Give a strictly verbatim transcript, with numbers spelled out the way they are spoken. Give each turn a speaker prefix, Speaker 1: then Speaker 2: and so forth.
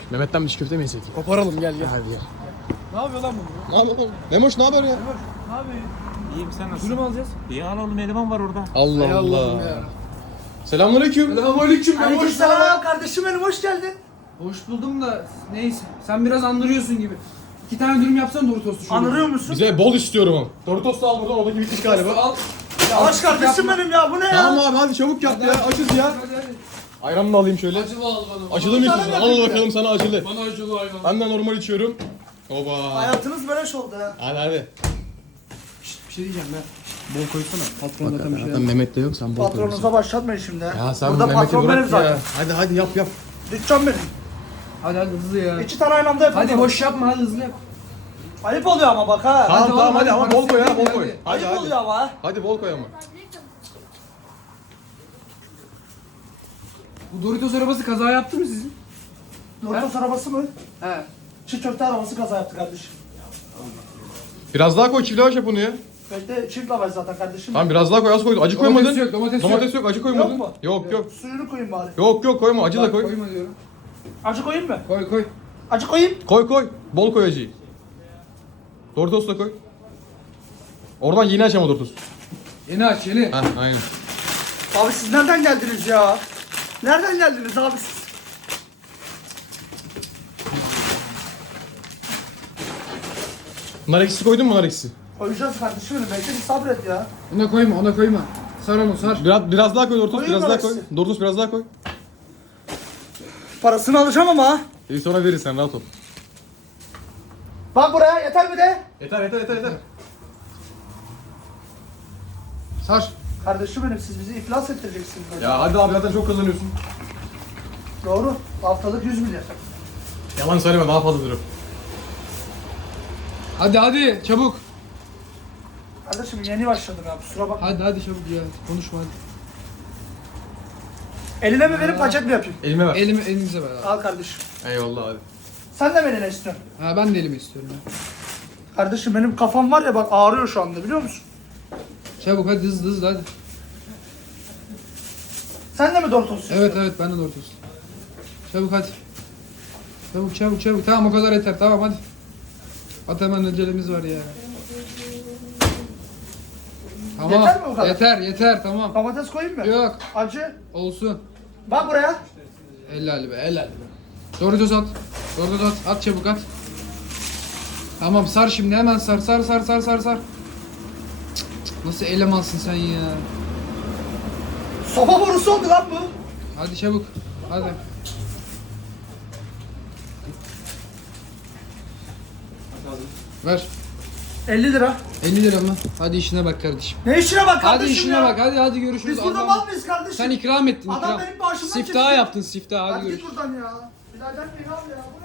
Speaker 1: Mehmet'ten bir köfte mi yeseydik?
Speaker 2: Koparalım gel gel.
Speaker 1: Hadi gel.
Speaker 2: Ne yapıyor lan bu?
Speaker 1: Ne yapalım? Memoş ne haber ya?
Speaker 2: Ne yapıyor?
Speaker 3: İyiyim sen nasılsın?
Speaker 2: Dürüm alacağız.
Speaker 3: İyi alalım eleman var orada.
Speaker 1: Allah
Speaker 2: Ey Allah'ım ya.
Speaker 1: Selamünaleyküm.
Speaker 2: Selamünaleyküm.
Speaker 4: Aleykümselam kardeşim benim, hoş geldin.
Speaker 2: Hoş buldum da neyse. Sen biraz andırıyorsun gibi. İki tane dürüm yapsana Doritos'lu şöyle.
Speaker 4: Anırıyor musun?
Speaker 1: Bize bol istiyorum ama. Doritos da al buradan, oradaki bitmiş galiba.
Speaker 2: Al.
Speaker 4: Yavaş kardeşim benim ya, bu ne ya?
Speaker 1: Tamam abi hadi çabuk yap ya, açız ya.
Speaker 2: Hadi hadi.
Speaker 1: Ayranını alayım şöyle.
Speaker 2: Acılı al bana.
Speaker 1: Acılı mı istiyorsun? Al bakalım sana acılı.
Speaker 2: Bana acılı ayran.
Speaker 1: Ben de normal içiyorum. Oba.
Speaker 4: Hayatınız beleş oldu ha.
Speaker 1: Hadi hadi.
Speaker 2: Bir şey diyeceğim ben. Bol koysana. Patron zaten bir şey.
Speaker 1: Zaten Mehmet de yok, sen bol
Speaker 4: Patronunuza başlatmayın şimdi ha.
Speaker 1: Ya sen
Speaker 4: Burada
Speaker 1: Mehmet'i
Speaker 4: patron benim
Speaker 1: bırak
Speaker 4: zaten.
Speaker 1: ya. Hadi hadi yap yap.
Speaker 4: Dükkan benim.
Speaker 2: Hadi hadi hızlı ya.
Speaker 4: İki tane aynı anda yapalım.
Speaker 2: Hadi boş yapma, hadi hızlı yap.
Speaker 4: Ayıp oluyor ama bak ha.
Speaker 1: Tamam
Speaker 2: Hadi
Speaker 1: tamam
Speaker 2: oğlum,
Speaker 1: hadi
Speaker 2: hadi,
Speaker 1: ama bol koy ha, bol
Speaker 2: hadi.
Speaker 1: koy. Hadi
Speaker 4: Ayıp oluyor
Speaker 1: hadi.
Speaker 4: ama ha.
Speaker 1: Hadi bol koy ama.
Speaker 2: Bu Doritos arabası kaza yaptı mı sizin?
Speaker 4: Doritos arabası mı?
Speaker 2: He.
Speaker 4: Çiğ köfte arabası kaza yaptı kardeşim.
Speaker 1: Biraz daha koy, çift lavaş yap bunu ya.
Speaker 4: Bekle, çift lavaş zaten kardeşim.
Speaker 1: Tamam biraz daha koy, az koy. Acı
Speaker 2: Domates
Speaker 1: koymadın.
Speaker 2: yok, domates yok.
Speaker 1: Domates yok, acı koymadın.
Speaker 4: Yok mu?
Speaker 1: Yok yok.
Speaker 4: Suyunu koyayım bari.
Speaker 1: Yok yok koyma, acı da
Speaker 2: Bak,
Speaker 1: koy.
Speaker 2: Koyma diyorum.
Speaker 4: Acı koyayım mı?
Speaker 2: Koy koy.
Speaker 4: Acı koyayım.
Speaker 1: Koy koy. Bol koy acıyı. Doritos da koy. Oradan yeni aç ama Doritos.
Speaker 2: Yeni aç yeni.
Speaker 1: Heh aynen.
Speaker 4: Abi siz nereden geldiniz ya? Nereden geldiniz abi siz?
Speaker 1: Nar ekşisi koydun mu nar ekşisi?
Speaker 4: Koyacağız kardeşim benim, bekle bir sabret ya.
Speaker 2: Ona koyma, ona koyma. Sar onu sar.
Speaker 1: Biraz biraz daha koy Doritos,
Speaker 4: Koyayım
Speaker 1: biraz
Speaker 4: nar
Speaker 1: daha koy.
Speaker 4: ekşisi.
Speaker 1: Doritos biraz daha koy.
Speaker 4: Parasını alacağım ama ha.
Speaker 1: İyi sonra verirsen rahat ol.
Speaker 4: Bak buraya, yeter mi de?
Speaker 1: Yeter yeter yeter yeter.
Speaker 2: Sar.
Speaker 4: Kardeşim benim, siz bizi iflas ettireceksiniz.
Speaker 1: Ya hadi abi zaten çok kazanıyorsun.
Speaker 4: Doğru. Haftalık yüz milyar.
Speaker 1: Yalan söyleme, daha fazladır o.
Speaker 2: Hadi hadi çabuk.
Speaker 4: Kardeşim yeni başladım ya, kusura bakma.
Speaker 2: Hadi hadi çabuk ya. Konuşma hadi.
Speaker 4: Eline mi verip paket mi yapayım?
Speaker 1: Elime ver.
Speaker 2: Elimi elimize ver abi.
Speaker 4: Al kardeşim.
Speaker 1: Eyvallah hadi.
Speaker 4: Sen de mi eline istiyorsun?
Speaker 2: Ha ben de elimi istiyorum ya.
Speaker 4: Kardeşim benim kafam var ya bak, ağrıyor şu anda, biliyor musun?
Speaker 2: Çabuk hadi hızlı hızlı hadi.
Speaker 4: Sen de mi Doritos istiyorsun?
Speaker 2: Evet evet ben de Doritos. Çabuk hadi. Çabuk çabuk çabuk. Tamam o kadar yeter tamam hadi. At hemen acelemiz var ya. Tamam.
Speaker 4: Yeter mi bu kadar?
Speaker 2: Yeter yeter tamam.
Speaker 4: Domates koyayım mı?
Speaker 2: Yok
Speaker 4: Acı.
Speaker 2: olsun.
Speaker 4: Bak buraya.
Speaker 2: Helal be helal be. Doritos at. Doritos at. At çabuk at. Tamam sar şimdi hemen sar sar sar sar sar sar. Cık, cık, nasıl elemansın sen ya.
Speaker 4: Soba borusu oldu lan bu.
Speaker 2: Hadi çabuk. Hadi. Ver.
Speaker 4: elli lira.
Speaker 2: elli lira mı? Hadi işine bak kardeşim.
Speaker 4: Ne işine bak
Speaker 2: Hadi
Speaker 4: kardeşim
Speaker 2: işine
Speaker 4: ya?
Speaker 2: bak. Hadi hadi görüşürüz.
Speaker 4: Biz burada
Speaker 2: Adam-
Speaker 4: mal mıyız kardeşim?
Speaker 2: Sen ikram ettin
Speaker 4: Adam
Speaker 2: ikram.
Speaker 4: benim maaşımdan
Speaker 2: Siftah
Speaker 4: kesti.
Speaker 2: yaptın siftah. Hadi
Speaker 4: Hadi git
Speaker 2: görüşürüz.
Speaker 4: buradan ya. Birader beni al ya.